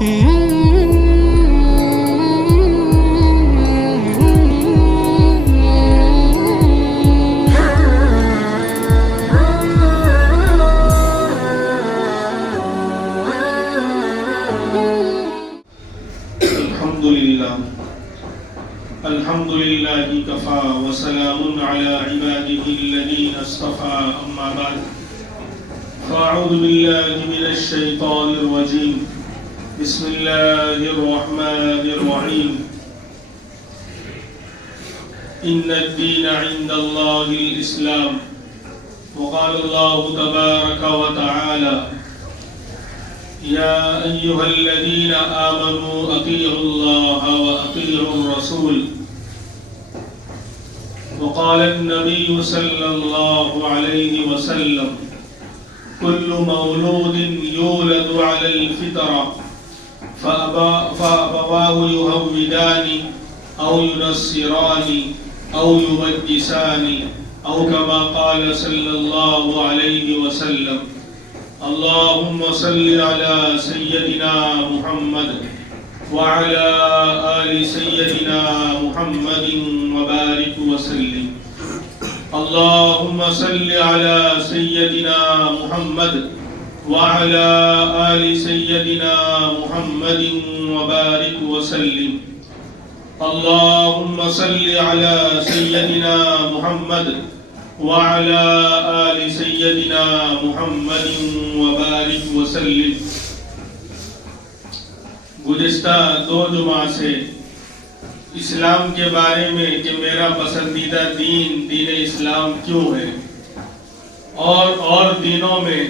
الحمد لله كفى وسلام على عباده الذين اصطفى أما بعد فأعوذ بالله من الشيطان الرجيم بسم الله الرحمن الرحيم إن الدين عند الله الإسلام وقال الله تبارك وتعالى يا أيها الذين آمنوا أطيعوا الله وأطيعوا الرسول وقال النبي صلى الله عليه وسلم كل مولود يولد على الفطرة فأبواه يهودان أو ينصران أو يمجسان أو كما قال صلى الله عليه وسلم اللهم صل على سيدنا محمد وعلى آل سيدنا محمد وبارك وسلم اللهم صل على سيدنا محمد وعلى آل سيدنا محمد وبارك وسلم اللهم صل على سيدنا محمد وعلى آل سيدنا محمد وبارك وسلم. گزشتہ 2 جمعہ سے اسلام کے بارے میں کہ میرا پسندیدہ دین دین اسلام کیوں ہے اور دینوں میں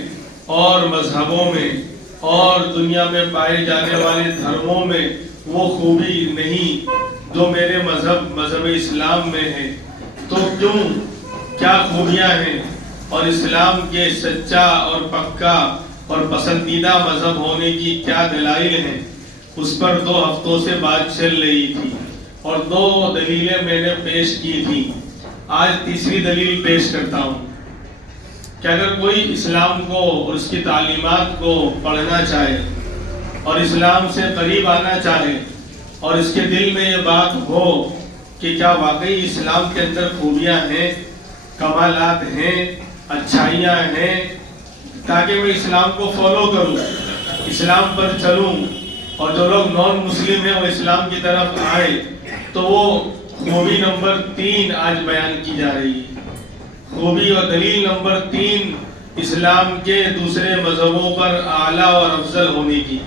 اور مذہبوں میں اور دنیا میں پائے جانے والے دھرموں میں وہ خوبی نہیں جو میرے مذہب اسلام میں ہے، تو کیا خوبیاں ہیں اور اسلام کے سچا اور پکا اور پسندیدہ مذہب ہونے کی کیا دلائل ہیں، اس پر 2 ہفتوں سے بات چل رہی تھی اور 2 دلیلیں میں نے پیش کی تھی. آج تیسری دلیل پیش کرتا ہوں کہ اگر کوئی اسلام کو اور اس کی تعلیمات کو پڑھنا چاہے اور اسلام سے قریب آنا چاہے اور اس کے دل میں یہ بات ہو کہ کیا واقعی اسلام کے اندر خوبیاں ہیں، کمالات ہیں، اچھائیاں ہیں، تاکہ میں اسلام کو فالو کروں، اسلام پر چلوں اور جو لوگ نان مسلم ہیں وہ اسلام کی طرف آئے، تو وہ خوبی نمبر 3 آج بیان کی جا رہی ہے. خوبی اور دلیل نمبر 3 اسلام کے دوسرے مذہبوں پر اعلیٰ اور افضل ہونے کی.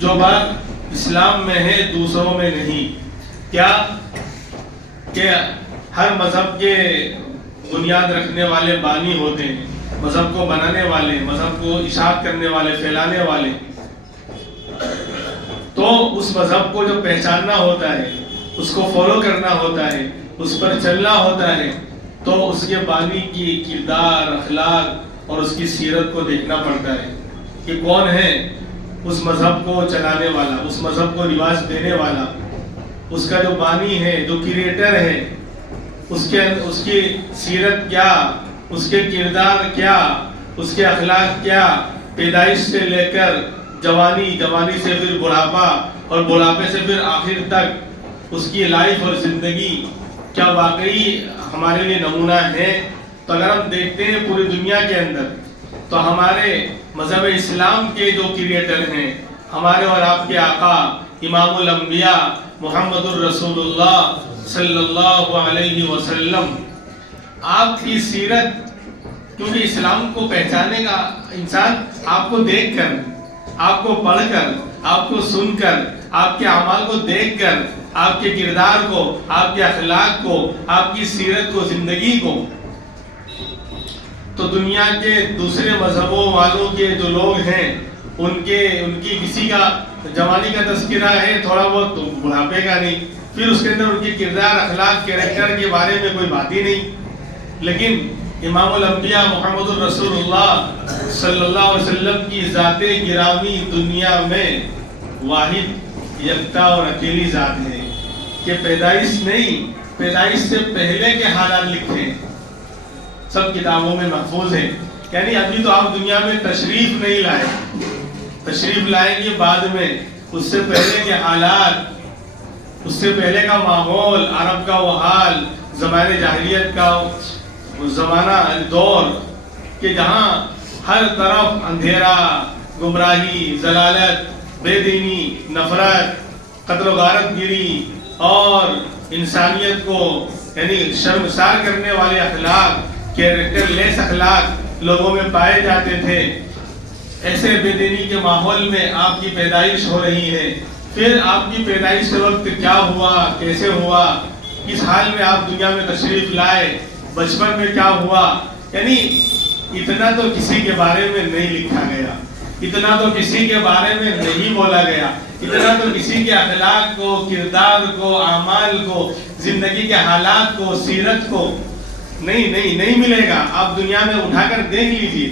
جو بات اسلام میں ہے دوسروں میں نہیں. کیا کہ ہر مذہب کے بنیاد رکھنے والے بانی ہوتے ہیں، مذہب کو بنانے والے، مذہب کو اشاعت کرنے والے، پھیلانے والے. تو اس مذہب کو جو پہچاننا ہوتا ہے، اس کو فالو کرنا ہوتا ہے، اس پر چلنا ہوتا ہے، تو اس کے بانی کی کردار، اخلاق اور اس کی سیرت کو دیکھنا پڑتا ہے کہ کون ہے اس مذہب کو چلانے والا، اس مذہب کو رواج دینے والا، اس کا جو بانی ہے، جو کریٹر ہے، اس کی سیرت کیا، اس کے کردار کیا، اس کے اخلاق کیا، پیدائش سے لے کر جوانی سے پھر بڑھاپا اور بڑھاپے سے پھر آخر تک اس کی لائف اور زندگی کیا واقعی ہمارے لیے نمونہ ہے. تو اگر ہم دیکھتے ہیں پوری دنیا کے اندر، تو ہمارے مذہب اسلام کے جو کریٹر ہیں، ہمارے اور آپ کے آقا امام الانبیاء محمد الرسول اللہ صلی اللہ علیہ وسلم، آپ کی سیرت، کیونکہ اسلام کو پہچانے گا انسان آپ کو دیکھ کر، آپ کو پڑھ کر، آپ کو سن کر، آپ کے اعمال کو دیکھ کر، آپ کے کردار کو، آپ کے اخلاق کو، آپ کی سیرت کو، زندگی کو. تو دنیا کے دوسرے مذہبوں والوں کے جو لوگ ہیں، ان کی کسی کا جوانی کا تذکرہ ہے، تھوڑا بہت بڑھاپے کا نہیں، پھر اس کے اندر ان کی کردار، اخلاق، کریکٹر کے بارے میں کوئی بات ہی نہیں. لیکن امام الانبیاء محمد الرسول اللہ صلی اللہ علیہ وسلم کی ذات گرامی دنیا میں واحد یکتا اور اکیلی ذات ہے کہ پیدائش نہیں، پیدائش سے پہلے کے حالات لکھے ہیں، سب کتابوں میں محفوظ ہیں. یعنی ابھی تو آپ دنیا میں تشریف نہیں لائے، تشریف لائیں گے بعد میں، اس سے پہلے کے حالات، اس سے پہلے کا ماحول، عرب کا وہ حال، زمانے جاہلیت کا زمانہ، دور کہ جہاں ہر طرف اندھیرا، گمراہی، ضلالت، بے دینی، نفرت، قتل و غارت گیری اور انسانیت کو یعنی شرمسار کرنے والے اخلاق، کیریکٹر لیس اخلاق لوگوں میں پائے جاتے تھے۔ ایسے بے دینی کے ماحول میں آپ کی پیدائش ہو رہی ہے۔ پھر آپ کی پیدائش کے وقت کیا ہوا، کیسے ہوا، کس حال میں آپ دنیا میں تشریف لائے، بچپن میں کیا ہوا، یعنی اتنا تو کسی کے بارے میں نہیں لکھا گیا، اتنا تو کسی کے بارے میں نہیں بولا گیا، اتنا تو کسی کے اخلاق کو، کردار کو، اعمال کو، زندگی کے حالات کو، سیرت کو نہیں ملے گا۔ آپ دنیا میں اٹھا کر دیکھ لیجئے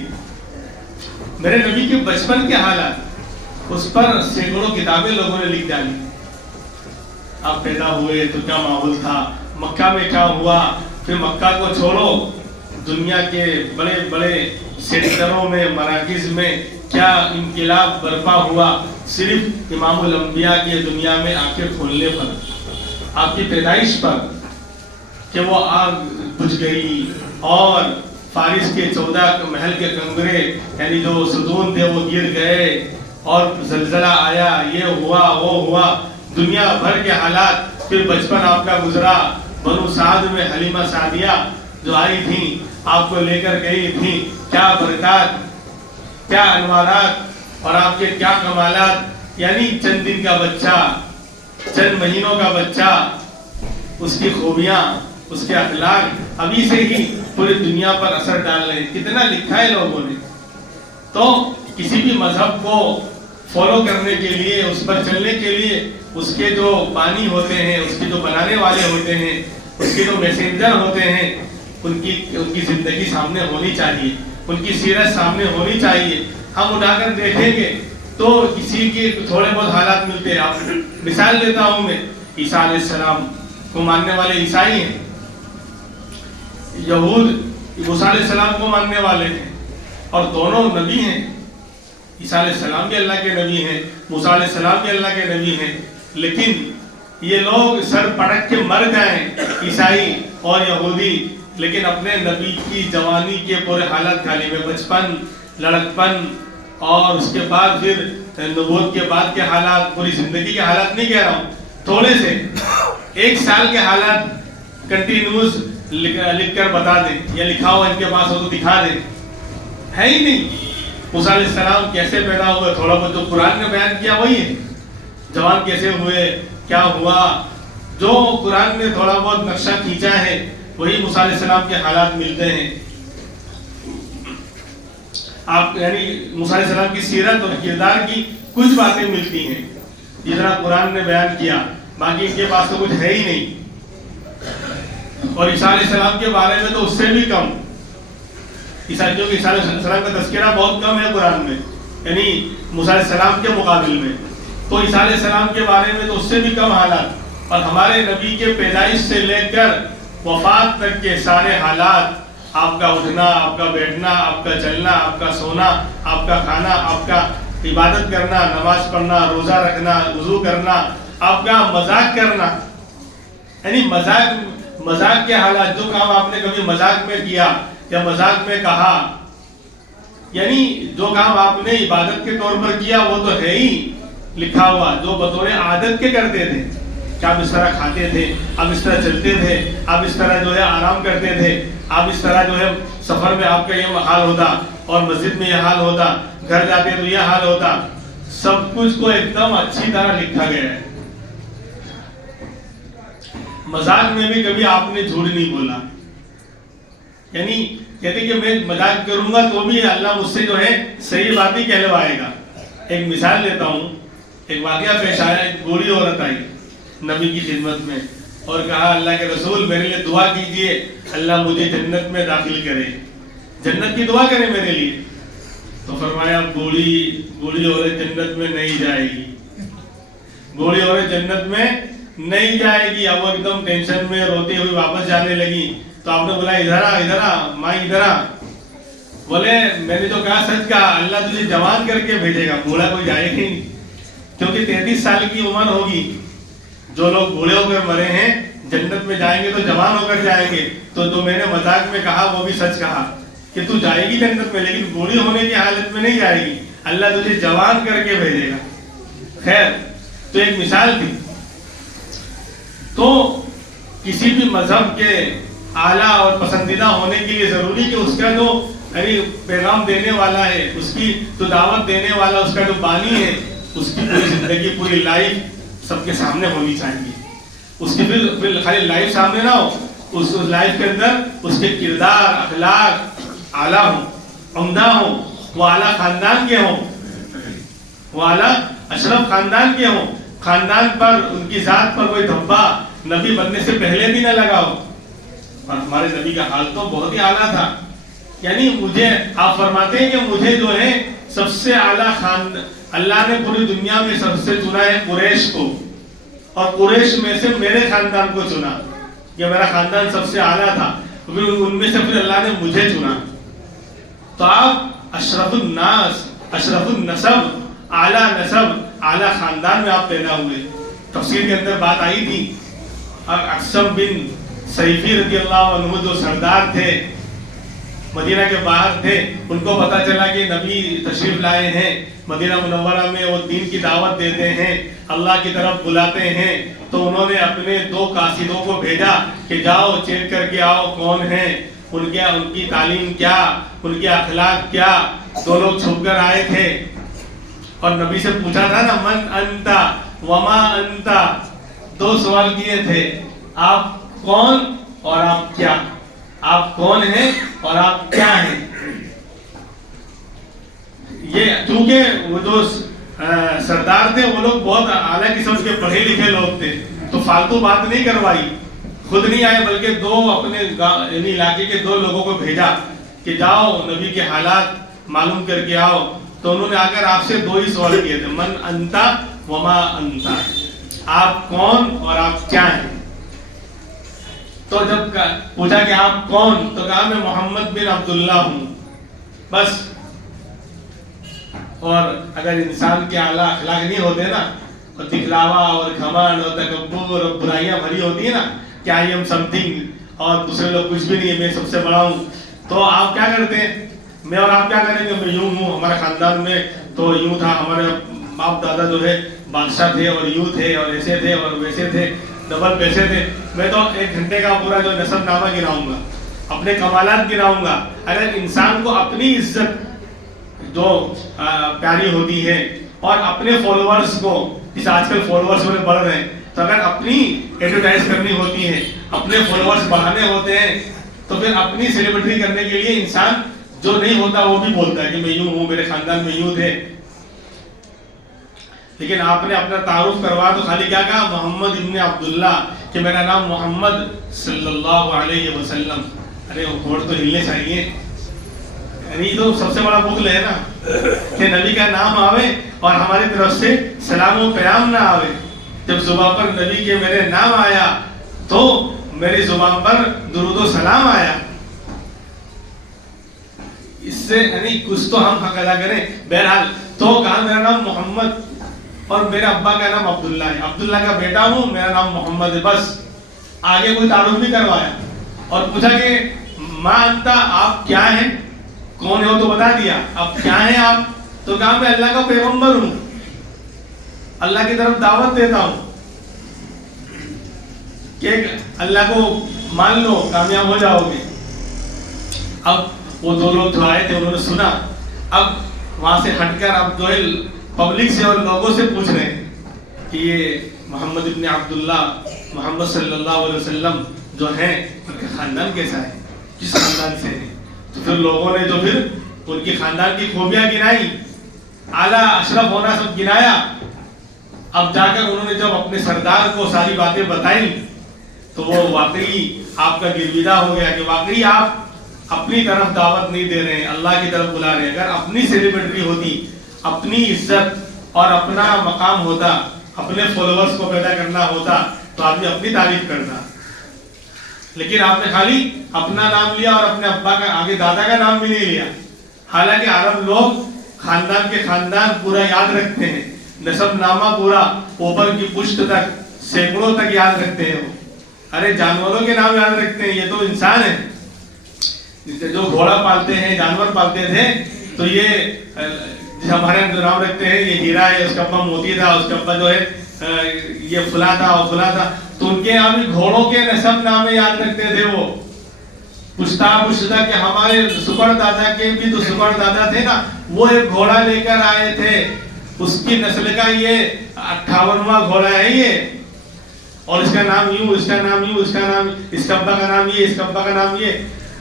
میرے نبی کے بچپن کے حالات، اس پر سینکڑوں کتابیں لوگوں نے لکھ ڈالی۔ آپ پیدا ہوئے تو کیا ماحول تھا، مکہ میں کیا ہوا، پھر مکہ کو چھوڑو دنیا کے بڑے بڑے سینٹروں میں، مراکز میں کیا انقلاب برپا ہوا، صرف امام الانبیاء کے دنیا میں آنکھیں کھولنے پر، آپ کی پیدائش پر، کہ وہ آگ بجھ گئی اور فارس کے 14 محل کے کنگرے یعنی جو ستون تھے وہ گر گئے اور زلزلہ آیا، یہ ہوا وہ ہوا، دنیا بھر کے حالات۔ پھر بچپن آپ کا گزرا بنو سعد میں، حلیمہ سعدیہ جو آئی تھیں آپ کو لے کر گئی تھیں، کیا برکات، کیا انوارات اور آپ کے کیا کمالات، یعنی چند دن کا بچہ، چند مہینوں کا بچہ، اس کی خوبیاں، اس کے اخلاق ابھی سے ہی پوری دنیا پر اثر ڈال رہے ہیں۔ کتنا لکھا ہے لوگوں نے۔ تو کسی بھی مذہب کو فالو کرنے کے لیے، اس پر چلنے کے لیے، اس کے جو بانی ہوتے ہیں، اس کے جو بنانے والے ہوتے ہیں، اس کے جو میسنجر ہوتے ہیں، ان کی زندگی سامنے ہونی چاہیے، ان کی سیرت سامنے ہونی چاہیے۔ ہم اٹھا کر دیکھیں گے تو کسی کے تھوڑے بہت حالات ملتے ہیں۔ آپ مثال دیتا ہوں میں، عیسیٰ علیہ السلام کو ماننے والے عیسائی ہیں، یہود موسیٰ علیہ السلام کو ماننے والے ہیں، اور دونوں نبی ہیں۔ عیسیٰ علیہ السلام بھی اللہ کے نبی ہیں، موسیٰ علیہ السلام بھی اللہ کے نبی ہیں، لیکن یہ لوگ سر پٹک کے مر گئے، عیسائی اور یہودی، لیکن اپنے نبی کی جوانی کے پورے حالات گالی میں، بچپن، لڑکپن اور اس کے بعد پھر نبوت کے بعد کے حالات، پوری زندگی کے حالات نہیں کہہ رہا ہوں، تھوڑے سے 1 سال کے حالات کنٹینیوس لکھ کر بتا دیں، یا لکھا ہوا ان کے پاس ہو تو دکھا دیں، ہے ہی نہیں۔ موسیٰ علیہ السلام کیسے پیدا ہوئے، تھوڑا بہت جو قرآن نے بیان کیا وہی ہے۔ جوان کیسے ہوئے، کیا ہوا، جو قرآن نے تھوڑا بہت نقشہ کھینچا ہے وہی موسیٰ علیہ السلام کے حالات ملتے ہیں۔ آپ یعنی موسیٰ علیہ السلام کی سیرت اور کردار کی کچھ باتیں ملتی ہیں جتنا قرآن نے بیان کیا، باقی ان کے پاس تو کچھ ہے ہی نہیں۔ اور عیسیٰ علیہ السلام کے بارے میں تو اس سے بھی کم، عیسائیوں کے عیسیٰ علیہ السلام کا تذکرہ بہت کم ہے قرآن میں، یعنی موسیٰ علیہ السلام کے مقابل میں، تو عیسیٰ علیہ السلام کے بارے میں تو اس سے بھی کم حالات، اور ہمارے نبی کے پیدائش سے لے کر وفات تک کے سارے حالات، آپ کا اٹھنا، آپ کا بیٹھنا، آپ کا چلنا، آپ کا سونا، آپ کا کھانا، آپ کا عبادت کرنا، نماز پڑھنا، روزہ رکھنا، وضو کرنا، آپ کا مذاق کرنا، یعنی مذاق کے حالات، جو کام آپ نے کبھی مذاق میں کیا یا مذاق میں کہا، یعنی جو کام آپ نے عبادت کے طور پر کیا وہ تو ہے ہی لکھا ہوا، جو بطور عادت کے کرتے تھے کہ آپ اس طرح کھاتے تھے، آپ اس طرح چلتے تھے، آپ اس طرح جو ہے آرام کرتے تھے، آپ اس طرح جو ہے سفر میں آپ کا یہ حال ہوتا اور مسجد میں یہ حال ہوتا، گھر جاتے تو یہ حال ہوتا، سب کچھ کو ایک دم اچھی طرح لکھا گیا ہے۔ مذاق میں بھی کبھی آپ نے جھوٹ نہیں بولا، یعنی کہتے کہ میں مذاق کروں گا تو بھی اللہ مجھ سے جو ہے صحیح بات ہی کہلوائے گا۔ ایک مثال دیتا ہوں، ایک واقعہ پیش آیا، ایک بوڑھی عورت آئی نبی کی خدمت میں اور کہا اللہ کے رسول میرے لیے دعا کیجئے، اللہ مجھے جنت میں داخل کرے، جنت کی دعا کرے میرے لیے۔ تو فرمایا بوڑھی عورت جنت میں نہیں جائے گی، بوڑھی عورت جنت میں نہیں جائے گی۔ اب وہ ایک دم ٹینشن میں روتی ہوئی واپس جانے لگی، تو آپ نے بولا ادھر آ ماں ادھر آ۔ بولے میں نے تو کہا سچ کہا، اللہ تجھے جوان کر کے بھیجے گا، بوڑھا کوئی جائے گی نہیں۔ کیونکہ 33 سال کی عمر ہوگی. جو لوگ بوڑھے ہو کر مرے ہیں جنت میں جائیں گے تو جوان ہو کر جائیں گے. تو میں نے مذاق میں کہا وہ بھی سچ کہا کہ تو جائے گی جنت میں لیکن بوڑھی ہونے کی حالت میں نہیں جائے گی, اللہ تجھے جوان کر کے بھیجے گا. خیر, تو ایک مثال تھی. تو کسی بھی مذہب کے اعلیٰ اور پسندیدہ ہونے کے لیے ضروری کہ اس کا جو پیغام دینے والا ہے, اس کی جو دعوت دینے والا, اس کا جو بانی ہے, اس کی پوری زندگی, پوری لائف سب کے سامنے ہونی چاہیے. اس کی پھر خالی لائف سامنے نہ ہو, اس لائف کے اندر اس کے کردار, اخلاق اعلیٰ ہوں, عمدہ ہوں, وہ اعلیٰ خاندان کے ہوں, وہ اعلیٰ اشرف خاندان کے ہوں, خاندان پر, ان کی ذات پر کوئی دھبا نبی بننے سے پہلے بھی نہ لگا ہو. اور ہمارے نبی کا حال تو بہت ہی اعلیٰ تھا. یعنی مجھے, آپ فرماتے ہیں کہ مجھے جو ہے سب سے اعلیٰ خاندان, اللہ نے پوری دنیا میں سب سے چنا ہے قریش کو, اور قریش میں سے میرے خاندان کو چنا. یہ میرا خاندان سب سے اعلیٰ تھا, پھر ان میں سے پھر اللہ نے مجھے چنا. تو آپ اشرف الناس, اشرف النسب, اعلیٰ نسب, اعلیٰ خاندان میں آپ پیدا ہوئے. تفسیر کے اندر بات آئی تھی, اقسم بن سیفی رضی اللہ عنہ جو سردار تھے, مدینہ کے باہر تھے, ان کو پتا چلا کہ نبی تشریف لائے ہیں مدینہ منورہ میں, وہ دین کی دعوت دیتے ہیں, اللہ کی طرف بلاتے ہیں. تو انہوں نے اپنے 2 قاصدوں کو بھیجا کہ جاؤ چیک کر کے آؤ کون ہیں, ان کی تعلیم کیا, ان کے اخلاق کیا. 2 لوگ چھپ کر آئے تھے اور نبی سے پوچھا تھا نا, من انتا وما انتا, 2 سوال کیے تھے, آپ کون اور آپ کیا, آپ کون ہیں اور آپ کیا ہیں. یہ چونکہ وہ جو سردار تھے وہ لوگ بہت اعلیٰ قسم کے پڑھے لکھے لوگ تھے, تو فالتو بات نہیں کروائی, خود نہیں آئے بلکہ 2 اپنے یعنی علاقے کے 2 لوگوں کو بھیجا کہ جاؤ نبی کے حالات معلوم کر کے آؤ. تو انہوں نے آ کر آپ سے 2 ہی سوال کیے تھے, من انتا وما انتا, آپ کون اور آپ کیا ہیں. تو جب پوچھا کہ آپ کون, تو کہا میں محمد بن عبداللہ ہوں, بس. اور اگر انسان کے اعلیٰ اخلاق نہیں ہوتے نا, اور دکھلاوا اور گھمنڈ اور تکبر اور برائیاں بھری ہوتی ہیں نا کہ آئی ایم سم تھنگ اور دوسرے لوگ کچھ بھی نہیں ہے, میں سب سے بڑا ہوں, تو آپ کیا کرتے ہیں, میں اور آپ کیا کریں گے, میں یوں ہوں, ہمارے خاندان میں تو یوں تھا, ہمارے باپ دادا جو ہے بادشاہ تھے اور یوں تھے اور ایسے تھے اور ویسے تھے, ڈبل پیسے تھے. میں تو 1 گھنٹے کا پورا جو نسب نامہ گراؤں گا, اپنے کمالات گراؤں گا. اگر انسان کو اپنی عزت جو پیاری ہوتی ہے اور اپنے فالوورز کو, جس آج کل فالوورز میں بڑھ رہے ہیں, تو اگر اپنی ایڈورٹائز کرنی ہوتی ہے, اپنے فالوورز بڑھانے ہوتے ہیں, تو پھر اپنی سیلیبریٹی کرنے کے لیے انسان جو نہیں ہوتا وہ بھی بولتا ہے کہ میں یوں ہوں, میرے خاندان میں یوں تھے. لیکن آپ نے اپنا تعارف کروا تو خالی کیا کہا, محمد ابن عبداللہ, کہ میرا نام محمد صلی اللہ علیہ وسلم. ارے ہوڑ تو ہلنے چاہیے, یعنی تو سب سے بڑا بخل ہے نا کہ نبی کا نام آوے اور ہماری طرف سے سلام و پیام نہ آوے. جب زبان پر نبی کے میرے نام آیا تو میری زبان پر درود و سلام آیا. اس سے یعنی کچھ تو ہم حق ادا کریں. بہرحال تو کہا میرا نام محمد اور میرے ابا کا نام عبداللہ ہے, عبداللہ کا بیٹا ہوں, میرا نام محمد ہے, بس. آگے کوئی تعارف نہیں کروایا. اور پوچھا کہ ما انتا, آپ کیا ہیں, کون ہو تو بتا دیا, اب کیا ہیں آپ, تو کہا میں اللہ کا پیغمبر ہوں, اللہ کی طرف دعوت دیتا ہوں کہ اللہ کو مان لو کامیاب ہو جاؤ گے. اب وہ 2 لوگ جو آئے تھے انہوں نے سنا, اب وہاں سے ہٹ کر اب جو ہے پبلک سے اور لوگوں سے پوچھ رہے ہیں کہ یہ محمد ابن عبداللہ, محمد صلی اللہ علیہ وسلم جو ہیں ان کا خاندان کیسا ہے, کس خاندان سے ہے. تو پھر لوگوں نے جو پھر ان کی خاندان کی خوبیاں گنائی, اعلیٰ اشرف ہونا سب گنایا. اب جا کر انہوں نے جب اپنے سردار کو ساری باتیں بتائیں تو وہ واقعی آپ کا گرویدہ ہو گیا کہ واقعی آپ اپنی طرف دعوت نہیں دے رہے ہیں, اللہ کی طرف بلا رہے ہیں. اگر اپنی سیلیبریٹی ہوتی, اپنی عزت اور اپنا مقام ہوتا, اپنے فالوورز کو پیدا کرنا ہوتا تو آدمی اپنی تعریف کرتا. لیکن آپ نے خالی اپنا نام لیا اور اپنے ابا کا, آگے دادا کا نام بھی نہیں لیا. حالانکہ عرب لوگ خاندان کے خاندان پورا یاد رکھتے ہیں, نسب نامہ پورا اوپر کی پشت تک سینکڑوں تک یاد رکھتے ہیں وہ. ارے جانوروں کے نام یاد رکھتے ہیں، یہ تو انسان ہے. جو گھوڑا پالتے ہیں، جانور پالتے تھے، تو یہ ہمارے نام رکھتے ہیں، یہ ہیرا ہے، اس کا ابا موتی تھا، اس کا ابا جو ہے یہ فلاں تھا اور فلاں تھا. تو ان کے یہاں بھی گھوڑوں کے نسب نامے یاد رکھتے تھے وہ. پشتا کہ ہمارے سپر دادا کے بھی تو سپر دادا تھے نا، وہ ایک گھوڑا لے کر آئے تھے، اس کی نسل کا یہ 58واں گھوڑا ہے یہ، اور اس کا نام یوں، اس کا نام یوں، اس کا نام، اس کا ابا کا نام یہ، اس کا ابا کا نام یہ،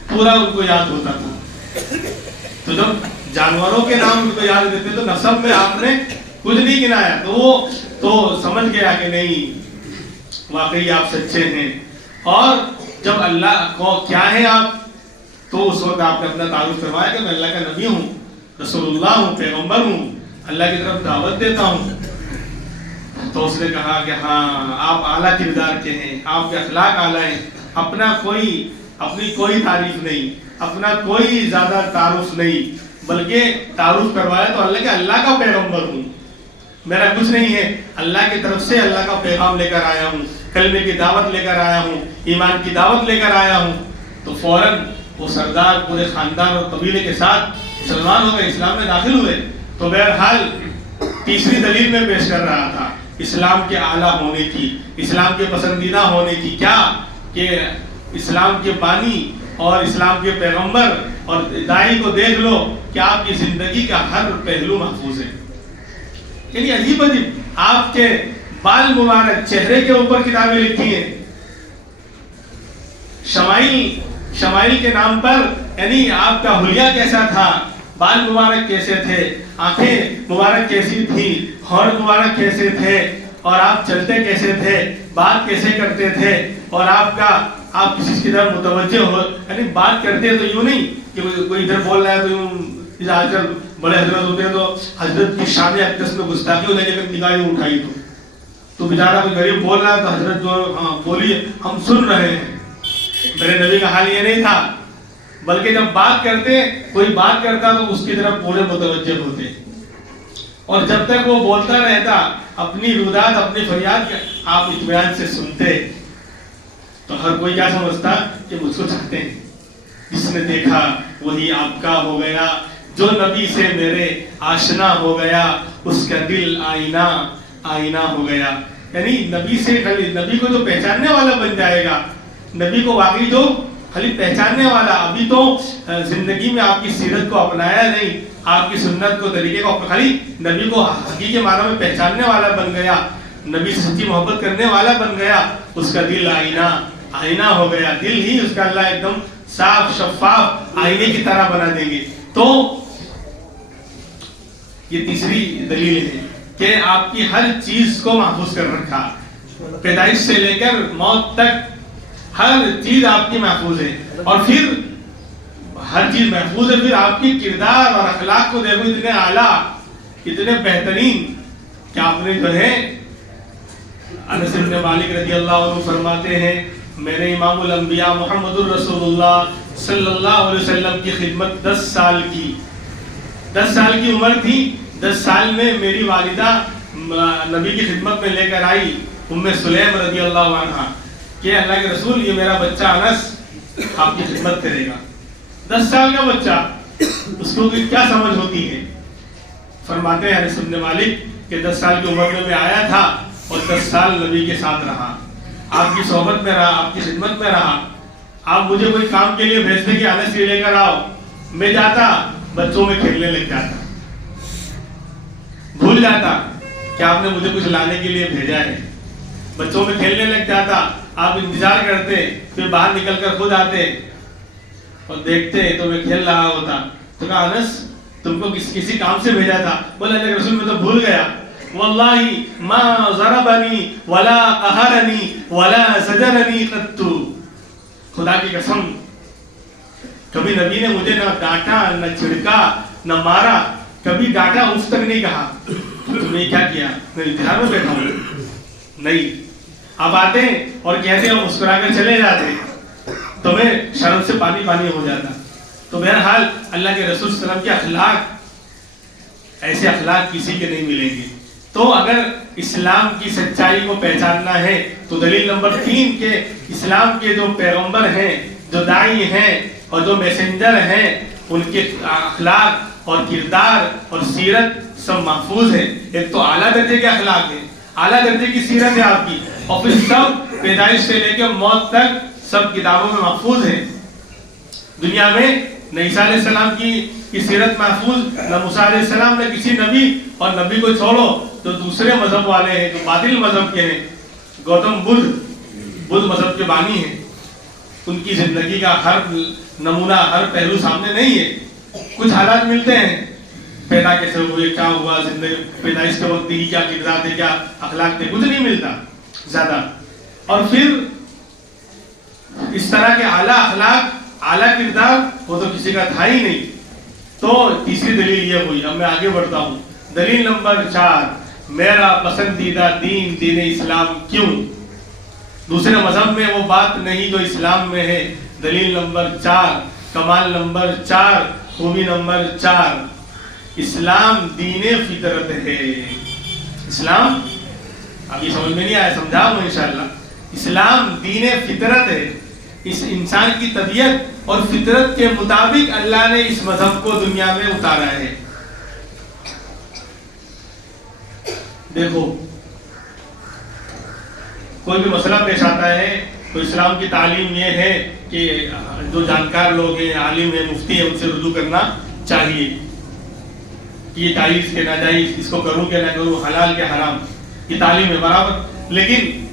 پورا ان کو یاد ہوتا تھا. تو جب جانوروں کے نام ان کو یاد دیتے تو نسب میں آپ نے کچھ نہیں گنایا، تو وہ تو سمجھ گیا کہ نہیں واقعی آپ سچے ہیں. اور جب اللہ کو کیا ہے آپ، تو اس وقت آپ نے اپنا تعارف کروایا کہ میں اللہ کا نبی ہوں، رسول اللہ ہوں، پیغمبر ہوں، اللہ کی طرف دعوت دیتا ہوں. تو اس نے کہا کہ ہاں آپ اعلیٰ کردار کے ہیں، آپ کے اخلاق اعلیٰ ہیں، اپنی کوئی تعریف نہیں، اپنا کوئی زیادہ تعارف نہیں، بلکہ تعارف کروایا تو اللہ کا پیغمبر ہوں، میرا کچھ نہیں ہے، اللہ کی طرف سے اللہ کا پیغام لے کر آیا ہوں، کلمے کی دعوت لے کر آیا ہوں، ایمان کی دعوت لے کر آیا ہوں. تو فوراً وہ سردار پورے خاندان اور قبیلے کے ساتھ مسلمان ہو گئے، اسلام میں داخل ہوئے. تو بہرحال تیسری دلیل میں پیش کر رہا تھا اسلام کے اعلیٰ ہونے کی، اسلام کے پسندیدہ ہونے کی. کیا کہ اسلام کے بانی اور اسلام کے پیغمبر اور داعی کو دیکھ لو کہ آپ کی زندگی کا ہر پہلو محفوظ ہے. یعنی عجیب عجیب آپ کے بال مبارک چہرے کے اوپر کتابیں لکھی ہیں، شمائل کے نام پر، یعنی آپ کا حلیہ کیسا تھا، بال مبارک کیسے تھے، آنکھیں مبارک کیسی تھی، ہونٹ مبارک کیسے تھے، اور آپ چلتے کیسے تھے، بات کیسے کرتے تھے، اور آپ کسی کی طرف متوجہ ہو، یعنی بات کرتے تو یوں نہیں کہ کوئی ادھر بول رہا ہے تو یوں، آج کل بڑے حضرت ہوتے ہیں تو حضرت کی شان اقدس میں گستاخی ہو جائے گی، نگاہ اٹھائی تو بیچارہ کوئی غریب بول رہا ہے تو حضرت جو ہاں بولیے ہم سن رہے ہیں. میرے نبی کا حال یہ نہیں تھا، بلکہ جب بات کرتے، کوئی بات کرتا تو اس کی طرف پورے متوجہ ہوتے، اور جب تک وہ بولتا رہتا اپنی رودات، اپنی فریاد آپ اطمینان سے سنتے. تو ہر کوئی کیا سمجھتا کہ مجھ کو چاہتے ہیں، جس نے دیکھا وہی آپ کا ہو گیا، جو نبی سے میرے آشنا ہو گیا اس کا دل آئینہ ہو گیا. یعنی نبی کو جو پہچاننے والا بن جائے گا، نبی کو واقعی جو خالی پہچاننے والا، ابھی تو زندگی میں آپ کی سیرت کو اپنایا نہیں، آپ کی سنت کو، طریقے کو، خالی نبی کو حقیقی معنی میں پہچاننے والا بن گیا، نبی سے سچی محبت کرنے والا بن گیا، اس کا دل آئینہ ہو گیا. دل ہی اس کا اللہ ایک دم صاف شفاف آئینے کی طرح بنا دیں گے. تو یہ تیسری دلیل ہے کہ آپ کی ہر چیز کو محفوظ کر رکھا، پیدائش سے لے کر موت تک ہر چیز آپ کی محفوظ ہے. اور پھر ہر چیز محفوظ ہے، پھر آپ کی کردار اور اخلاق کو دیکھو، اتنے اعلیٰ، اتنے بہترین کہ آپ نے جو ہے، انس بن مالک رضی اللہ عنہ فرماتے ہیں میرے امام الانبیاء محمد الرسول اللہ صلی اللہ علیہ وسلم کی خدمت 10 سال کی عمر تھی. 10 سال میں میری والدہ نبی کی خدمت میں لے کر آئی ام سلیم رضی اللہ عنہ کہ اللہ کے رسول یہ میرا بچہ انس آپ کی خدمت کرے گا. 10 سال کا بچہ، اس کو کیا سمجھ ہوتی ہے. فرماتے ہیں انس بن مالک کہ 10 سال کی عمر میں آیا تھا اور 10 سال نبی کے ساتھ رہا، آپ کی صحبت میں رہا، آپ کی خدمت میں رہا. آپ مجھے کوئی کام کے لیے بھیجتے کہ انس یہ لے کر آؤ، میں جاتا بچوں میں کھیلنے لگ جاتا، بھول جاتا کہ آپ نے مجھے کچھ لانے کے لیے بھیجا ہے، بچوں میں کھیلنے لگ جاتا. آپ انتظار کرتے، پھر باہر نکل کر خود آتے اور دیکھتے تو میں کھیل رہا ہوتا. تو کہا انس تم کو کسی کام سے بھیجا تھا؟ بولا اللہ کے رسول میں تو بھول گیا. واللہ ما ضربنی ولا قہرنی ولا زجرنی قط، خدا کی قسم کبھی نبی نے مجھے نہ ڈانٹا، نہ چھڑکا، نہ مارا، کبھی ڈانٹا اف تک نہیں کہا. تمہیں کیا کیا؟ میں انتظار میں بیٹھا ہوں. نہیں، آپ آتے اور کہتے ہیں مسکرا کر چلے جاتے، تمہیں شرم سے پانی ہو جاتا. تو بہرحال اللہ کے رسول صلی اللہ علیہ وسلم کے اخلاق، ایسے اخلاق کسی کے نہیں ملیں گے. تو اگر اسلام کی سچائی کو پہچاننا ہے تو دلیل نمبر 3 کے اسلام کے جو پیغمبر ہیں، جو داعی ہیں اور جو میسنجر ہیں، ان کے اخلاق اور کردار اور سیرت سب محفوظ ہے. ایک تو اعلیٰ درجے کے اخلاق ہیں، اعلیٰ درجے کی سیرت ہے آپ کی، اور پھر سب پیدائش سے لے کے موت تک سب کتابوں میں محفوظ ہیں. دنیا میں نہ عیسیٰ علیہ السلام کی سیرت محفوظ، نہ موسیٰ علیہ السلام، نہ کسی نبی، اور نبی کو چھوڑو جو دوسرے مذہب والے ہیں، جو باطل مذہب کے ہیں، گوتم بدھ مذہب کے بانی ہیں، ان کی زندگی کا ہر نمونہ، ہر پہلو سامنے نہیں ہے. کچھ حالات ملتے ہیں، پیدا کیسے ہوئے، کیا ہوا، زندگی پیدائش کے وقت ہی کیا کردار تھے، کیا اخلاق تھے، کچھ نہیں ملتا زیادہ. اور پھر اس طرح کے اعلیٰ اخلاق، اعلیٰ کردار وہ تو کسی کا تھا ہی نہیں. تو تیسری دلیل یہ ہوئی. اب میں آگے بڑھتا ہوں. دلیل نمبر 4، میرا پسندیدہ دین دین اسلام کیوں؟ دوسرے مذہب میں وہ بات نہیں جو اسلام میں ہے. دلیل نمبر 4، کمال نمبر 4، خوبی نمبر 4، اسلام دین فطرت ہے. اسلام ابھی سمجھ میں نہیں آیا، سمجھاؤں انشاءاللہ. اسلام دین فطرت ہے. اس انسان کی طبیعت اور فطرت کے مطابق اللہ نے اس مذہب کو دنیا میں اتارا ہے. دیکھو، کوئی بھی مسئلہ پیش آتا ہے تو اسلام کی تعلیم یہ ہے کہ جو جانکار لوگ ہیں، عالم ہیں، مفتی ہیں، ان سے رجوع کرنا چاہیے کہ یہ جائز کہ ناجائز، اس کو کروں کہ نہ کروں، حلال کہ حرام، یہ تعلیم ہے برابر. لیکن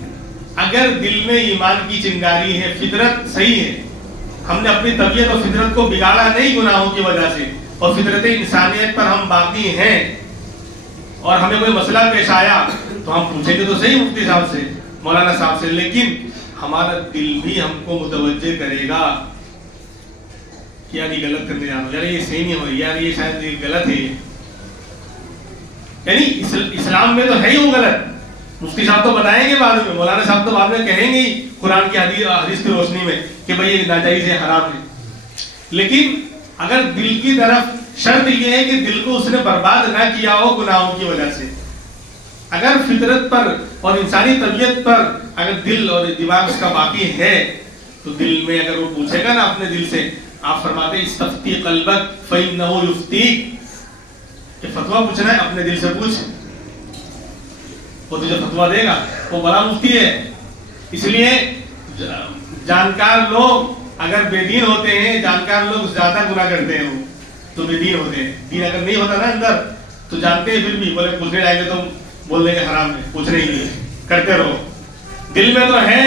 اگر دل میں ایمان کی چنگاری ہے، فطرت صحیح ہے، ہم نے اپنی طبیعت اور فطرت کو بگاڑا نہیں گناہوں کی وجہ سے، اور فطرت انسانیت پر ہم باقی ہیں، اور ہمیں کوئی مسئلہ پیش آیا تو ہم پوچھیں گے تو صحیح مفتی صاحب سے، مولانا صاحب سے، لیکن ہمارا دل بھی ہم کو متوجہ کرے گا کہ یار یہ غلط کرنے جا رہا ہوں، یار یہ صحیح نہیں ہو رہی، یار یہ شاید یہ غلط ہے. یعنی اسلام میں تو ہے ہی وہ غلط. مفتی صاحب تو بتائیں گے بعد میں، مولانا صاحب تو بعد میں کہیں گے ہی قرآن کی حدیث کی روشنی میں کہ بھائی یہ ناجائز ہے، حرام ہے. لیکن اگر دل کی طرف شرط یہ ہے کہ دل کو اس نے برباد نہ کیا ہو گناہوں کی وجہ سے، اگر فطرت پر اور انسانی طبیعت پر اگر دل اور دماغ اس کا باقی ہے تو دل میں اگر وہ پوچھے گا نا اپنے دل سے، آپ فرماتے ہیں استفتی قلبک فإنہ یفتیک، کہ فتویٰ پوچھنا ہے اپنے دل سے پوچھ، وہ تجھے فتویٰ دے گا، وہ بڑا مفتی ہے. اس لیے جانکار لوگ اگر بے دین ہوتے ہیں، جانکار لوگ زیادہ گناہ کرتے ہیں، وہ تو بے دین ہوتے ہیں. دین اگر نہیں ہوتا نا اندر تو جانتے ہیں، پھر بھی بولے پوچھنے جائیں گے تو بول دیں گے حرام ہے، پوچھنے ہی نہیں، کرتے رہو. دل میں تو ہے،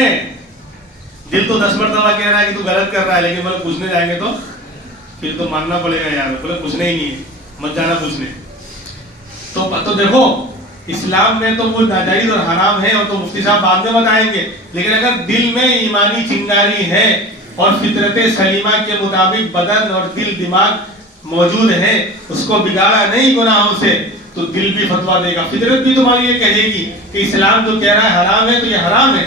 دل تو 10 مرتبہ کہہ رہا ہے کہ تو غلط کر رہا ہے، لیکن بولے پوچھنے جائیں گے تو پھر تو ماننا پڑے گا یار، بولے پوچھنے ہی نہیں ہے، مت جانا پوچھنے. تو دیکھو اسلام میں تو وہ ناجائز اور حرام ہے، اور تو مفتی صاحب بعد میں بتائیں گے، لیکن اگر دل میں ایمانی چنگاری ہے اور فطرت سلیمہ کے مطابق بدن اور دل دماغ موجود ہے، اس کو بگاڑا نہیں گناہوں سے، تو دل بھی فتویٰ دے گا، فطرت بھی تمہاری یہ کہے گی کہ اسلام جو کہہ رہا ہے حرام ہے تو یہ حرام ہے،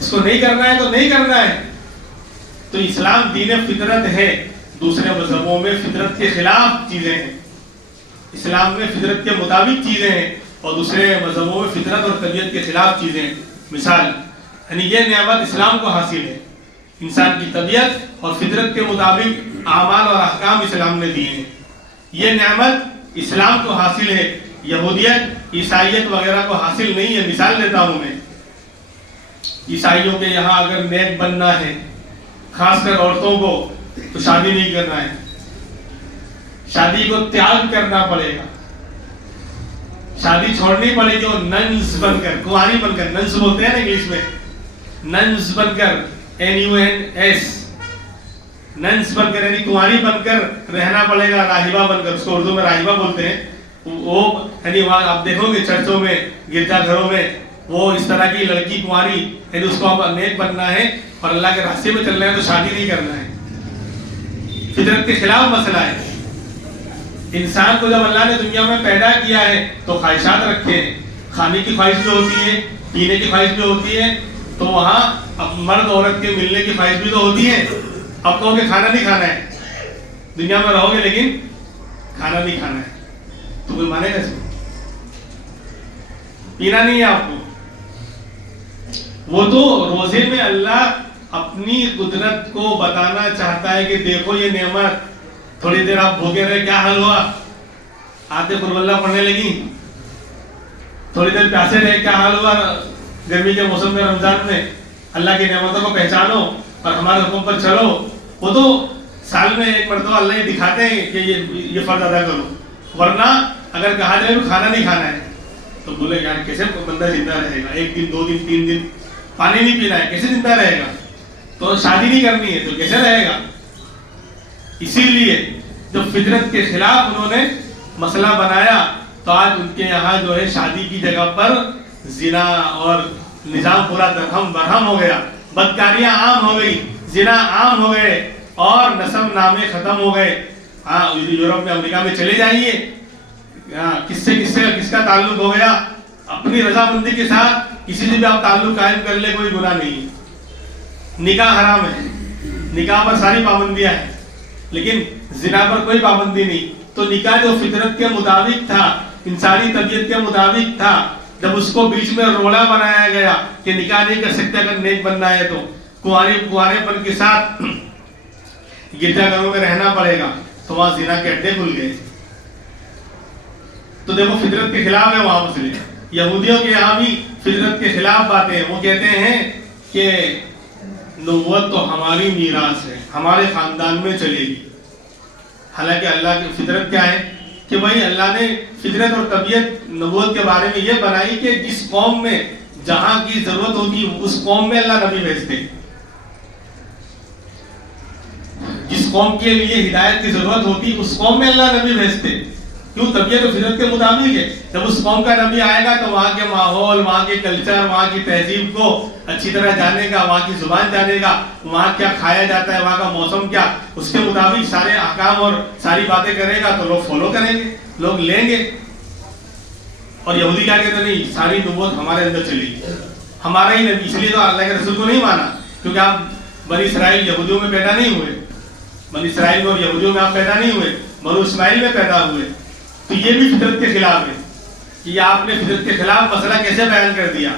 اس کو نہیں کرنا ہے تو نہیں کرنا ہے. تو اسلام دین فطرت ہے. دوسرے مذہبوں میں فطرت کے خلاف چیزیں ہیں، اسلام میں فطرت کے مطابق چیزیں ہیں، اور دوسرے مذہبوں میں فطرت اور طبیعت کے خلاف چیزیں ہیں. مثال یعنی یہ نعمت اسلام کو حاصل ہے، انسان کی طبیعت اور فطرت کے مطابق اعمال اور احکام اسلام نے دیے ہیں. یہ نعمت اسلام کو حاصل ہے، یہودیت عیسائیت وغیرہ کو حاصل نہیں ہے. مثال دیتا ہوں میں، عیسائیوں کے یہاں اگر نیک بننا ہے، خاص کر عورتوں کو، تو شادی نہیں کرنا ہے، شادی کو تیاگ کرنا پڑے گا، شادی چھوڑنی پڑے گی، اور ننس بن کر، کنواری بن کر، ننس بولتے ہیں نا انگلش میں، ننس بن کر، NUNS، ننس بن کر یعنی کنواری بن کر رہنا پڑے گا، راہبہ بن کر، اس کو اردو میں راہبہ بولتے ہیں. وہ یعنی وہاں آپ دیکھو گے چرچوں میں، گرجا گھروں میں، وہ اس طرح کی لڑکی کنواری، یعنی اس کو اب نیک بننا ہے اور اللہ کے راستے میں چلنا ہے تو شادی نہیں کرنا ہے. فطرت کے خلاف مسئلہ ہے. انسان کو جب اللہ نے دنیا میں پیدا کیا ہے تو خواہشات رکھے ہیں، کھانے کی خواہش بھی ہوتی ہے، پینے کی خواہش بھی ہوتی ہے، تو وہاں اب مرد عورت کے ملنے کی خواہش بھی تو ہوتی ہے. اب کہو کہ کھانا نہیں کھانا ہے، دنیا میں رہو گے لیکن کھانا نہیں کھانا ہے، تو کوئی مانے گا اس کو؟ پینا نہیں ہے آپ کو. وہ تو روزے میں اللہ اپنی قدرت کو بتانا چاہتا ہے کہ دیکھو یہ نعمت, تھوڑی دیر آپ بھوکے رہے کیا حال ہوا, آتے قل اللہ پڑھنے لگی, تھوڑی دیر پیاسے رہے کیا حال ہوا گرمی کے موسم میں رمضان میں. اللہ کی نعمتوں کو پہچانو اور ہمارے حکم پر چلو. وہ تو سال میں ایک مرتبہ اللہ یہ دکھاتے ہیں کہ یہ فرض ادا کرو, ورنہ اگر کہا جائے تو کھانا نہیں کھانا ہے تو بولے یار کیسے بندہ زندہ رہے گا, 1 دن 2 دن 3 دن پانی نہیں پینا ہے کیسے زندہ رہے گا, تو شادی نہیں کرنی ہے تو کیسے رہے گا. اسی لیے جو فطرت کے خلاف انہوں نے مسئلہ بنایا تو آج ان کے یہاں جو ہے شادی کی جگہ پر زنا اور نظام پورا درہم برہم ہو گیا, بدکاریاں عام ہو گئی, زنا عام ہو گئے اور نسب نامے ختم ہو گئے. یورپ میں امریکہ میں چلے جائیے, کس سے کس کا تعلق ہو گیا, اپنی رضامندی کے ساتھ کسی سے بھی آپ تعلق قائم کر لے کوئی گناہ نہیں. نکاح حرام ہے, نکاح پر ساری پابندیاں ہیں لیکن زنا پر کوئی پابندی نہیں. تو نکاح جو فطرت کے مطابق تھا, انسانی طبیعت کے مطابق تھا, جب اس کو بیچ میں روڑا بنایا گیا کہ نکاح نہیں کر سکتے اگر نیک بننا ہے تو کنوارے پن کے ساتھ گرجا گھروں میں رہنا پڑے گا, تو وہاں زنا کے اڈے کھل گئے. تو دیکھو فطرت کے خلاف ہے وہاں مسئلے. یہودیوں کے یہاں بھی فطرت کے خلاف باتیں. وہ کہتے ہیں کہ نبوت تو ہماری میراث ہے, ہمارے خاندان میں چلے گی. حالانکہ اللہ کی فطرت کیا ہے کہ بھائی اللہ نے فطرت اور طبیعت نبوت کے بارے میں یہ بنائی کہ جس قوم میں جہاں کی ضرورت ہوتی اس قوم میں اللہ نبی بھیجتے. جس قوم کے لیے ہدایت کی ضرورت ہوتی اس قوم میں اللہ نبی بھیجتے. کیوں؟ طبیعت و فطرت کے مطابق ہے. جب اس قوم کا نبی آئے گا تو وہاں کے ماحول, وہاں کے کلچر, وہاں کی تہذیب کو اچھی طرح جانے گا, وہاں کی زبان جانے گا, وہاں کیا کھایا جاتا ہے, وہاں کا موسم کیا, اس کے مطابق سارے احکام اور ساری باتیں کرے گا تو لوگ فالو کریں گے, لوگ لیں گے. اور یہودی کیا کہتے ہیں نہیں ساری نبوت ہمارے اندر چلی, ہمارا ہی نبی. اس لیے تو اللہ کے رسول کو نہیں مانا, کیونکہ آپ بنی اسرائیل یہودیوں میں پیدا نہیں ہوئے, بنی اسرائیل میں اور یہودیوں میں آپ پیدا نہیں ہوئے, بنو اسماعیل میں پیدا ہوئے. تو یہ بھی فطرت کے خلاف ہے کہ یہ آپ نے فطرت کے خلاف مسئلہ کیسے بیان کر دیا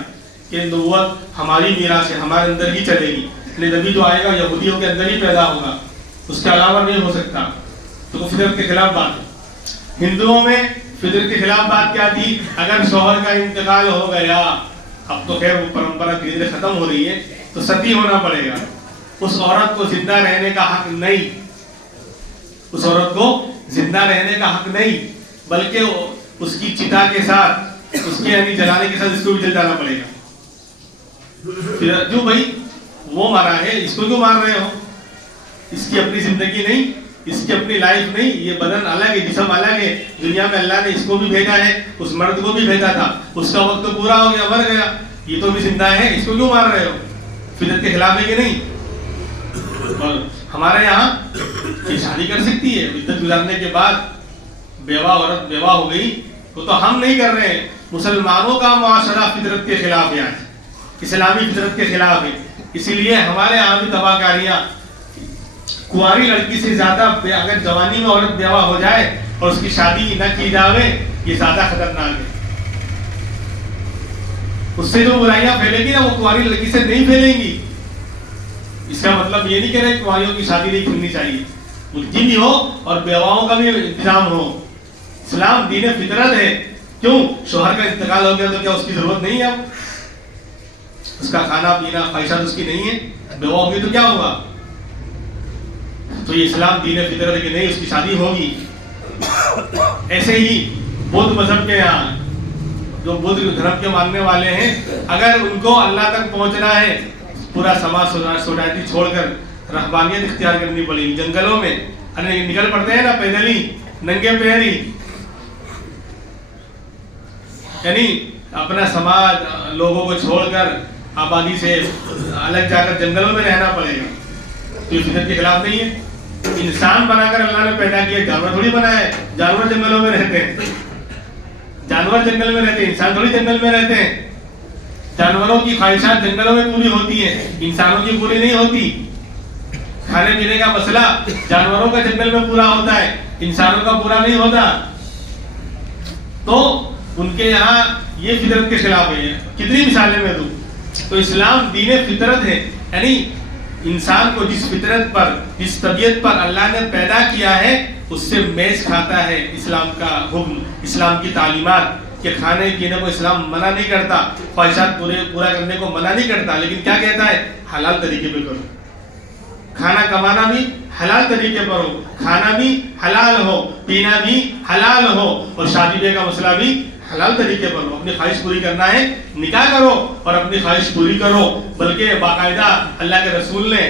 کہ نبوت ہماری میراث ہے, ہمارے اندر ہی چلے گی. نبی جو آئے گا یہودیوں کے اندر ہی پیدا ہوگا, اس کے علاوہ نہیں ہو سکتا. تو وہ فطرت کے خلاف بات ہے. ہندوؤں میں فطرت کے خلاف بات کیا تھی؟ اگر شوہر کا انتقال ہو گیا, اب تو خیر وہ پرمپرا دھیرے دھیرے ختم ہو رہی ہے, تو ستی ہونا پڑے گا. اس عورت کو زندہ رہنے کا حق نہیں, اس عورت کو زندہ رہنے کا حق نہیں, بلکہ اس کی چتا کے ساتھ اس کے یعنی جلانے کے ساتھ اس کو بھی جل جانا پڑے گا. جو بھائی وہ مارا ہے اس کو کیوں مار رہے ہو؟ اس کی اپنی زندگی نہیں, اس کی اپنی لائف نہیں, یہ بدن الگ ہے, جسم الگ ہے. دنیا میں اللہ نے اس کو بھی بھیجا ہے, اس مرد کو بھی بھیجا تھا, اس کا وقت تو پورا ہو گیا, مر گیا, یہ تو بھی زندہ ہے, اس کو کیوں مار رہے ہو؟ فطرت کے خلاف ہے کہ نہیں؟ اور ہمارے یہاں یہ شادی کر سکتی ہے, عدت گزارنے کے بعد عورت بیوہ ہو گئی, تو ہم نہیں کر رہے ہیں. مسلمانوں کا معاشرہ فطرت کے خلاف ہے, اسلامی فطرت کے خلاف ہے. اسی لیے ہمارے یہاں بھی تباہ کاریاں, کنواری لڑکی سے زیادہ اگر جوانی میں عورت بیوہ ہو جائے اور اس کی شادی نہ کی جاوے, یہ زیادہ خطرناک ہے. اس سے جو برائیاں پھیلے گی نا وہ کنواری لڑکی سے نہیں پھیلیں گی. اس کا مطلب یہ نہیں کہ رہے کنواریوں کی شادی نہیں کرنی چاہیے, ملکی بھی ہو اور بیواؤں کا بھی انتظام ہو. اسلام دین فطرت ہے. کیوں؟ شوہر کا انتقال ہو گیا تو کیا اس کی ضرورت نہیں ہے؟ اس کا کھانا پینا خواہشات اس کی نہیں ہے؟ بیوہ ہوگی تو کیا ہوگا؟ تو یہ اسلام دین فطرت ہے کہ نہیں, اس کی شادی ہوگی. ایسے ہی بدھ مذہب کے یہاں جو بدھ دھرم کے ماننے والے ہیں, اگر ان کو اللہ تک پہنچنا ہے پورا سماج سوسائٹی چھوڑ کر رہبانیت اختیار کرنی پڑے گی. جنگلوں میں نکل پڑتے ہیں نا پیدل ہی, ننگے پیر ہی, یعنی اپنا سماج لوگوں کو چھوڑ کر آبادی سے الگ جا کر جنگلوں میں رہنا پڑے گا. تو یہ فطرت کے خلاف نہیں ہے. انسان بنا کر اللہ نے پیدا کیا, جانور تھوڑی بنا ہے. جانور جنگلوں میں رہتے ہیں, جانور جنگل میں رہتے ہیں, انسان تھوڑی جنگل میں رہتے ہیں. جانوروں کی خواہشات جنگلوں میں پوری ہوتی ہیں, انسانوں کی پوری نہیں ہوتی. کھانے پینے کا مسئلہ جانوروں کا جنگل میں پورا ہوتا ہے, انسانوں کا پورا نہیں ہوتا. تو ان کے یہاں یہ فطرت کے خلاف ہے. کتنی مثالیں میں دوں. تو اسلام دین فطرت ہے، یعنی انسان کو جس فطرت پر، جس طبیعت پر اللہ نے پیدا کیا ہے اس سے میچ کھاتا ہے اسلام کا حکم، اسلام کی تعلیمات. کہ کھانے پینے کو اسلام منع نہیں کرتا، خواہشات پورا کرنے کو منع نہیں کرتا، لیکن کیا کہتا ہے؟ حلال طریقے پہ کرو. کھانا کمانا بھی حلال طریقے پر ہو، کھانا بھی حلال ہو، پینا بھی حلال ہو، اور شادی بیاہ کا مسئلہ بھی حلال طریقے پر ہو. اپنی خواہش پوری کرنا ہے نکاح کرو اور اپنی خواہش پوری کرو. بلکہ باقاعدہ اللہ کے رسول نے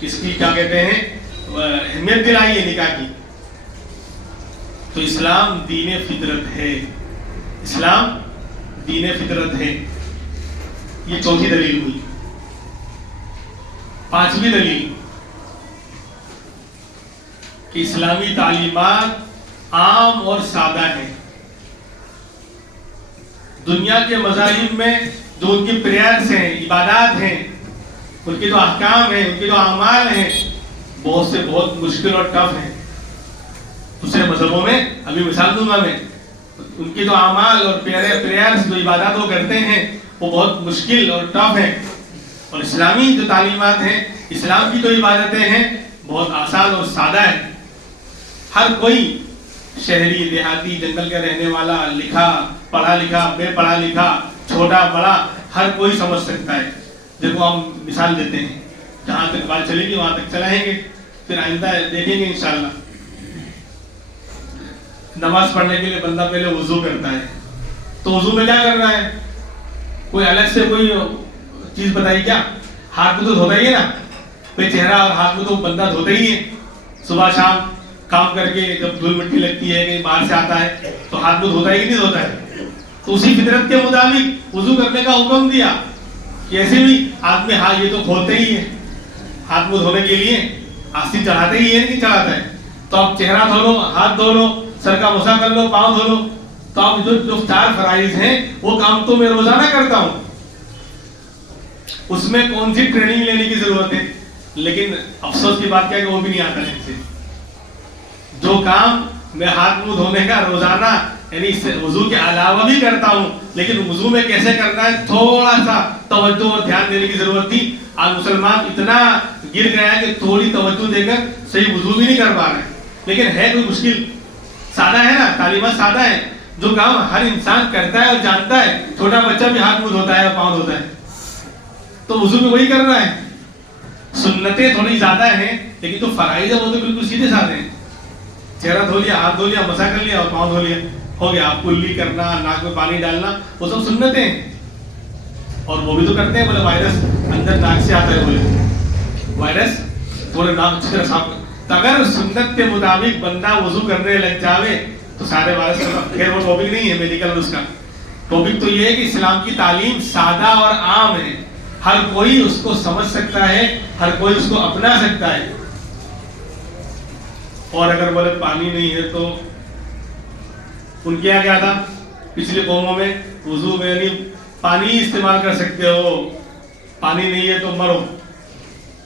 اس کی کیا کہتے ہیں اہمیت دلائی ہے نکاح کی. تو اسلام دین فطرت ہے، اسلام دین فطرت ہے. یہ چوتھی دلیل ہوئی. پانچویں دلیل کہ اسلامی تعلیمات عام اور سادہ ہیں. دنیا کے مذاہب میں جو ان کی پریئرز ہیں، عبادات ہیں، ان کے جو احکام ہیں، ان کے جو اعمال ہیں، بہت سے بہت مشکل اور ٹف ہیں. دوسرے مذہبوں میں ابھی مثال دوں گا میں، ان کے جو اعمال اور پریئرز جو عبادات وہ کرتے ہیں وہ بہت مشکل اور ٹف ہیں. اور اسلامی جو تعلیمات ہیں، اسلام کی جو عبادتیں ہیں بہت آسان اور سادہ ہیں. ہر کوئی شہری، دیہاتی، جنگل کا رہنے والا، لکھا پڑھا لکھا، بے پڑھا لکھا، چھوٹا بڑا، ہر کوئی سمجھ سکتا ہے. دیکھو ہم مثال دیتے ہیں، جہاں تک بات چلے گی وہاں تک چلائیں گے، پھر آئندہ دیکھیں گے انشاءاللہ. نماز پڑھنے کے لیے بندہ پہلے وضو کرتا ہے، تو وضو میں کیا کرنا ہے؟ کوئی الگ سے کوئی چیز بتائی کیا؟ ہاتھ کو تو دھوتا ہی ہے نا. کوئی چہرہ اور ہاتھ کو تو بندہ دھوتا ہی ہے. صبح شام کام کر کے جب دھول مٹی لگتی ہے، کہیں باہر سے آتا ہے تو ہاتھ کو دھوتا ہے کہ نہیں دھوتا ہے؟ تو اسی فطرت کے مطابق وضو کرنے کا حکم دیا کہ ایسے بھی آدمی ہاتھ یہ تو کھولتے ہی ہے، ہاتھ کو دھونے کے لیے آستین چڑھاتے ہی ہے نہیں چڑھاتا ہے. تو آپ چہرہ دھو لو، ہاتھ دھو لو، سر کا مسا کر لو، پاؤں دھو لو. تو آپ جو 4 فرائض ہیں وہ کام تو میں روزانہ کرتا ہوں، اس میں کون سی ٹریننگ لینے کی ضرورت ہے؟ لیکن افسوس کی بات کیا کہ وہ بھی نہیں آتا ہے. سے جو کام میں ہاتھ منہ دھونے کا روزانہ یعنی وضو کے علاوہ بھی کرتا ہوں، لیکن وضو میں کیسے کرنا ہے تھوڑا سا توجہ اور دھیان دینے کی ضرورت تھی. آج مسلمان اتنا گر گیا کہ تھوڑی توجہ دے کر صحیح وضو بھی نہیں کر پا رہے. لیکن ہے کوئی مشکل؟ سادہ ہے نا، تعلیمات سادہ ہے. جو کام ہر انسان کرتا ہے اور جانتا ہے، چھوٹا بچہ بھی ہاتھ منہ دھوتا ہے اور پاؤں دھوتا ہے، تو وضو میں وہی کرنا ہے. سنتیں تھوڑی زیادہ ہیں لیکن جو فرائض ہے وہ تو بالکل سیدھے سادے ہیں. چہرہ دھو لیا، ہاتھ دھو لیا، مسا کر لیا اور پاؤں دھو لیا، ہو گیا. آپ کلی کرنا، ناک میں پانی ڈالنا، وہ سب سنتیں ہیں. اور وہ بھی تو کرتے ہیں، بولے وائرس اندر ناک سے آتا ہے، بولے وائرس تھوڑے ناک اچھی طرح صاف. اگر سنت کے مطابق بندہ وضو کرنے لگ جاوے تو سارے وائرس. خیر وہ ٹاپک نہیں ہے میڈیکل، اس کا ٹاپک تو یہ ہے کہ اسلام کی تعلیم سادہ اور عام ہے. ہر کوئی اس کو سمجھ سکتا ہے، ہر کوئی اس کو اپنا سکتا ہے. اور اگر بولے پانی نہیں ہے تو ان کے یہاں کیا تھا پچھلی قوموں میں؟ وضو میں یعنی پانی استعمال کر سکتے ہو، پانی نہیں ہے تو مرو،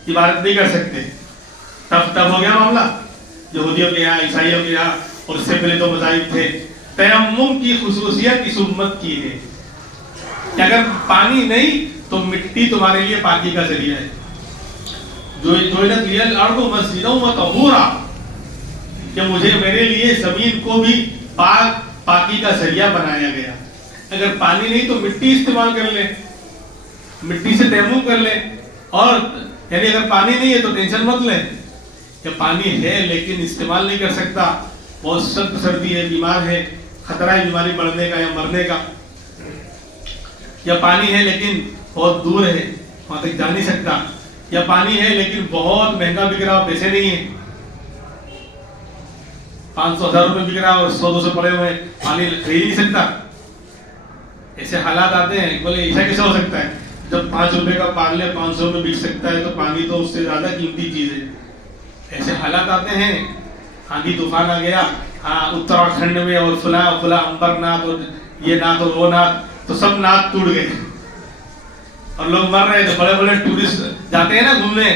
عبادت نہیں کر سکتے. تب ہو گیا معاملہ یہودیوں کے یہاں، عیسائیوں کے یہاں، اور اس سے پہلے تو مذاہب تھے. تیمم کی خصوصیت اس امت کی ہے کہ اگر پانی نہیں تو مٹی تمہارے لیے پاکی کا ذریعہ ہے. جعلت لِیَ الْأَرْضُ مَسْجِدًا وَطَهُورًا، کہ مجھے میرے لیے زمین کو بھی پاکی کا ذریعہ بنایا گیا. اگر پانی نہیں تو مٹی استعمال کر لیں، مٹی سے تیمم کر لیں. اور یعنی اگر پانی نہیں ہے تو ٹینشن مت لیں کہ پانی ہے لیکن استعمال نہیں کر سکتا، بہت سخت سردی ہے، بیمار ہے، خطرہ ہے بیماری بڑھنے کا یا مرنے کا. یا پانی ہے لیکن بہت دور ہے، وہاں تک جا نہیں سکتا. یا پانی ہے لیکن بہت مہنگا بک رہا، پیسے نہیں ہیں، 500,000 روپے بک رہا اور 100-200 پڑے ہوئے، پانی خرید نہیں سکتا. ایسے حالات آتے ہیں. بولے ایسا کیسے ہو سکتا ہے؟ جب 5 روپے کا پارلے 500 میں بک سکتا ہے تو پانی تو اس سے زیادہ قیمتی چیز ہے. ایسے حالات آتے ہیں. آندھی طوفان آ گیا اتراکھنڈ میں، اور فلاں امبر ناتھ اور یہ ناتھ اور وہ ناتھ، تو سب ناتھ ٹوٹ گئے اور لوگ مر رہے. تو بڑے بڑے ٹورسٹ جاتے ہیں نا گھومنے،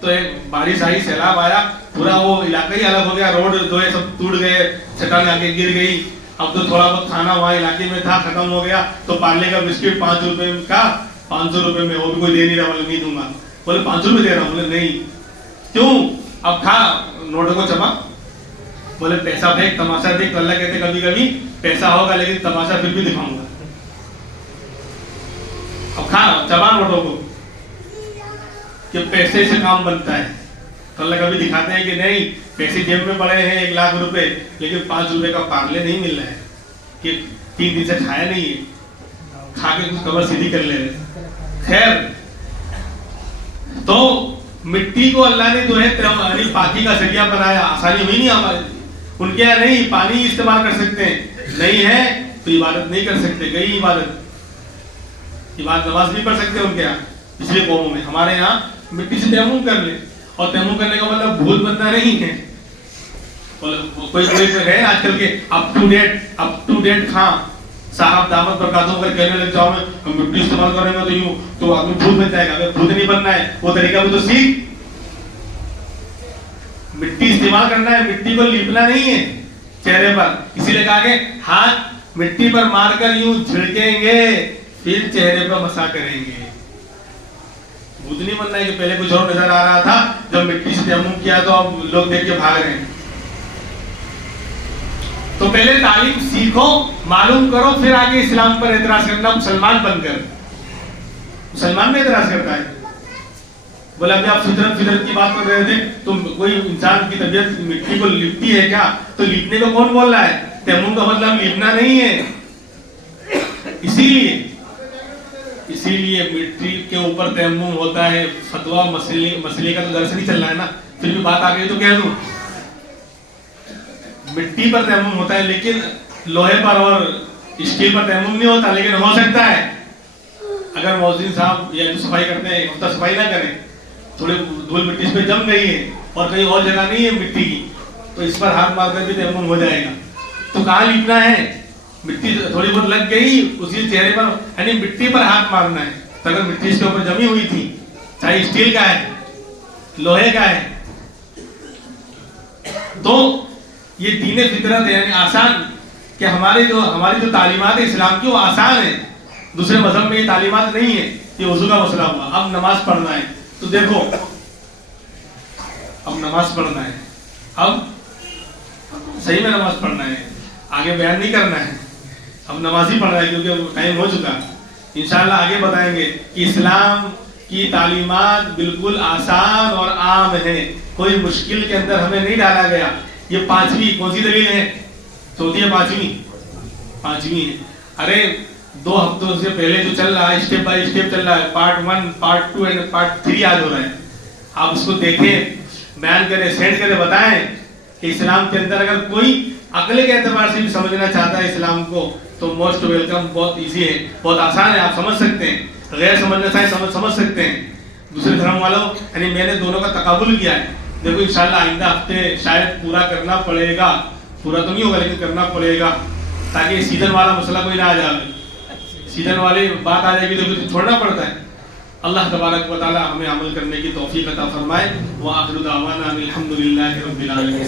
تو ایک بارش آئی، سیلاب آیا، پورا وہ علاقہ ہی الگ ہو گیا، روڈ جو ہے سب ٹوٹ گئے، چٹانیں آ کے گر گئی. اب تو تھوڑا بہت کھانا وہاں علاقے میں تھا ختم ہو گیا تو پارلے کا بسکٹ 5 روپے کا 500 روپے میں، وہ بھی کوئی دے نہیں رہا، بولے نہیں دوں گا، بولے 500 روپے دے رہا ہوں، بولے نہیں، کیوں؟ اب کھا نوٹوں کو چبا، بولے پیسہ دیکھ تماشا دیکھ، تو اللہ کہتے کبھی کبھی پیسہ ہوگا لیکن تماشا پھر بھی دکھاؤں گا، اب کھا چبا نوٹوں کو کہ پیسے سے کام بنتا ہے. تو اللہ کبھی دکھاتے ہیں کہ نہیں پیسے جیب میں پڑے ہیں 1 لاکھ روپے لیکن 5 روپے کا پارلے نہیں مل رہا ہے کہ 3 دن سے کھایا نہیں ہے, کھا کے کچھ کمر سیدھی کر لے رہے. خیر تو مٹی کو اللہ نے جو ہے پاکی کا ذریعہ بنایا, آسانی ہوئی نہیں ہمارے, ان کے یہاں نہیں پانی استعمال کر سکتے ہیں, نہیں ہے تو عبادت نہیں کر سکتے, گئی عبادت نماز نہیں پڑھ سکتے ان کے یہاں پچھلے قوموں میں. ہمارے یہاں مٹی سے تیمم کر لے, اور تیمم کرنے کا مطلب بھول بننا نہیں ہے. کوئی ہے آج کل کے اپ ٹو ڈیٹ کھاں صاحب دامت برکاتوں کر کہنے لگ جاؤ میں مٹی استعمال کریں گے تو یوں تو آدمی بھول بن جائے گا. اگر بھول نہیں بننا ہے وہ طریقہ بھی تو سیکھ. مٹی استعمال کرنا ہے, مٹی کو لیپنا نہیں ہے چہرے پر, اسی لیے کہا کہ ہاتھ مٹی پر مار کر یوں جھڑکیں گے پھر چہرے پر مسا کریں گے. بھول نہیں بننا ہے کہ پہلے کچھ اور نظر آ رہا تھا, جب مٹی سے تیمم کیا تو اب لوگ دیکھ کے بھاگ رہے ہیں. تو پہلے تعلیم سیکھو, معلوم کرو, پھر آگے اسلام پر اعتراض کرنا. مسلمان بن کر مسلمان میں اعتراض کرتا ہے. بولا ابھی آپ فطرت کی بات کر رہے تھے, تو کوئی انسان کی طبیعت مٹی کو لپتی ہے کیا؟ تو لیپنے کو کون بول رہا ہے؟ تیمم کا مطلب لیپنا نہیں ہے. اسی لیے مٹی کے اوپر تیمم ہوتا ہے. فتویٰ مسئلے کا تو درس نہیں چل رہا ہے نا, پھر بھی بات آ گئی تو کہہ دوں. مٹی پر تیمم ہوتا ہے لیکن لوہے پر اور اسٹیل پر تیمم نہیں ہوتا. لیکن ہو سکتا ہے اگر مؤذن صاحب یا جو صفائی کرتے ہیں ایک ہفتہ صفائی نہ کریں, تھوڑی دھول مٹی اس پہ جم گئی ہے اور کہیں اور جگہ نہیں ہے مٹی کی, تو اس پر ہاتھ مار کر بھی تیمم ہو جائے گا. تو کہاں لیپنا ہے؟ مٹی تھوڑی بہت لگ گئی اسی چہرے پر, یعنی مٹی پر ہاتھ مارنا ہے. تو اگر مٹی اس کے اوپر جمی ہوئی تھی, چاہے اسٹیل کا ہے لوہے کا ہے, تو یہ دین فطرت ہے, یعنی آسان, کہ ہماری جو تعلیمات ہے اسلام کی وہ آسان ہے. دوسرے مذہب میں یہ تعلیمات نہیں ہے. یہ وضو کا مسئلہ ہوا, اب نماز پڑھنا ہے, تو دیکھو اب نماز پڑھنا ہے, اب صحیح میں نماز پڑھنا ہے, آگے بیان نہیں کرنا ہے, اب نماز ہی پڑھنا ہے کیونکہ ٹائم ہو چکا. انشاءاللہ آگے بتائیں گے کہ اسلام کی تعلیمات بالکل آسان اور عام ہے, کوئی مشکل کے اندر ہمیں نہیں ڈالا گیا. یہ 5ویں کون سی دلیل ہے؟ چوتھی ہے 5ویں ہے. ارے 2 ہفتوں سے پہلے جو چل رہا ہے اسٹیپ بائی اسٹیپ چل رہا ہے, پارٹ 1 پارٹ 2 اینڈ پارٹ 3 آج ہو رہا ہے. آپ اس کو دیکھیں, بیان کریں, سینڈ کریں, بتائیں کہ اسلام کے اندر اگر کوئی عقل کے اعتبار سے بھی سمجھنا چاہتا ہے اسلام کو تو موسٹ ویلکم, بہت ایزی ہے, بہت آسان ہے, آپ سمجھ سکتے ہیں. غیر سمجھنا چاہے سمجھ سکتے ہیں. دوسرے دھرم والوں, یعنی میں نے دونوں کا تقابل کیا ہے. دیکھو انشاءاللہ آئندہ ہفتے شاید پورا کرنا پڑے گا, پورا تو نہیں ہوگا لیکن کرنا پڑے گا, تاکہ سیزن والا مسئلہ کوئی نہ آ جائے. سیزن والی بات آ جائے گی تو پھر چھوڑنا پڑتا ہے. اللہ تبارک و تعالی ہمیں عمل کرنے کی توفیق عطا فرمائے. وآخر دعوانا الحمدللہ رب العالمین.